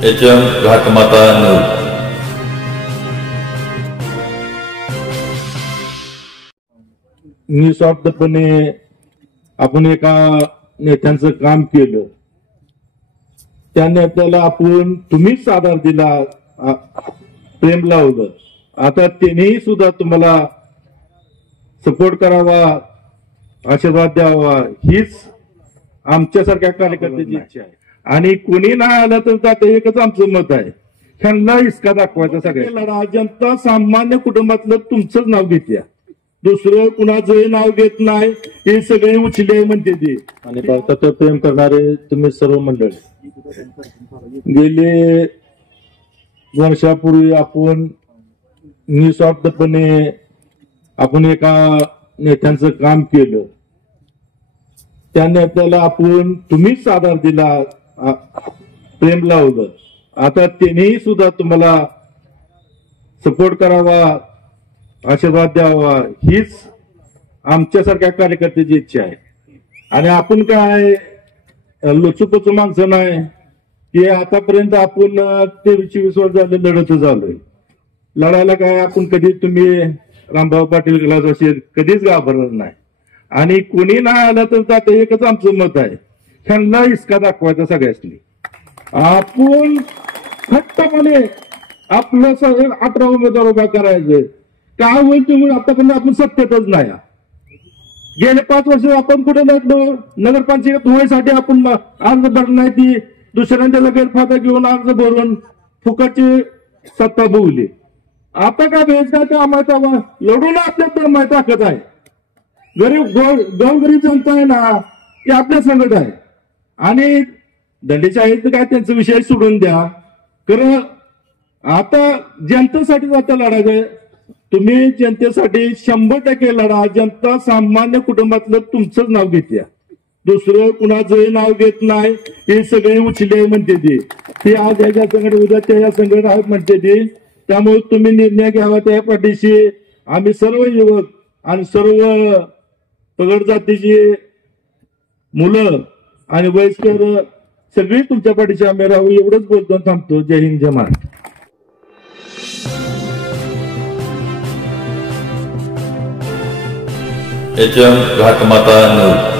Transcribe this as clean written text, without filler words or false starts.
HM Ghatmata news. निस्वार्थपणे आपण एका नेत्यांचं काम केलं, त्या नेत्याला आपण तुम्हीच आधार दिला, प्रेम लावलं. आता त्यांनीही सुद्धा तुम्हाला सपोर्ट करावा, आशीर्वाद द्यावा, हीच आमच्यासारख्या कार्यकर्त्याची इच्छा आहे. आणि कोणी नाही आलं तर आता एकच आमचं मत आहे, ह्यांना इसका दाखवायचा. सगळ्या लढा जनता सामान्य कुटुंबातलं तुमचंच नाव घेत्या, दुसरं कुणाचंही नाव घेत नाही. हे सगळे उचले म्हणते ते. आणि भारताचं प्रेम करणारे तुम्ही सर्व मंडळी, गेले वर्षापूर्वी आपण निस्वार्थपणे आपण एका नेत्यांचं काम केलं, त्या नेत्याला आपण तुम्हीच आधार दिला, प्रेम लावलं. आता त्यांनीही सुद्धा तुम्हाला सपोर्ट करावा, आशीर्वाद द्यावा, हीच आमच्यासारख्या कार्यकर्त्याची इच्छा आहे. आणि आपण काय लचूपचू माणसं नाही की आतापर्यंत आपण 23-24 वर्ष झाले लढतच आलोय. लढायला काय आपण कधी तुम्ही रामभाऊ पाटील क्लास असेल कधीच घाबरणार नाही. आणि कोणी नाही आलं तर आता एकच आमचं मत आहे, ह्यांना इसका दाखवायचा. सगळ्यांनी आपण खट्टपणे आपलं 18 उमेदवार उभा करायचं. काय होईल तुम्ही आतापर्यंत आपण सत्तेतच नाही. गेले 5 वर्ष आपण कुठे लढलो, नगरपंचायत होण्यासाठी आपण अर्ज भरणार, ती दुसऱ्यांचा गैरफायदा घेऊन अर्ज भरून फुकटची सत्ता भोगली. आता काय भेटणार ते आम्हाला लढून आपल्यात तर ताकद आहे. गरीब जनता आहे ना, ती आपल्या संकट आहे. आणि दंडेशाही काय त्यांचा विषय सोडून द्या, कारण आता जनतेसाठी आता लढायचं. तुम्ही जनतेसाठी 100% लढा. जनता सामान्य कुटुंबातलं तुमचंच नाव घेत्या, दुसरं कुणाचंही नाव घेत नाही. हे सगळे उचले म्हणते ते आज ह्याच्या संकट, उद्या त्या संकट आहेत म्हणते ते. त्यामुळे तुम्ही निर्णय घ्यावा त्या पाठीशी. आम्ही सर्व युवक आणि सर्व पगड जातीची मुलं आणि वयस्कर सगळी तुमच्या पाठीशी आम्ही राहू, एवढंच बोलतो. थांबतो. जय हिंद, जय महाराष्ट्र. HM Ghatmata news.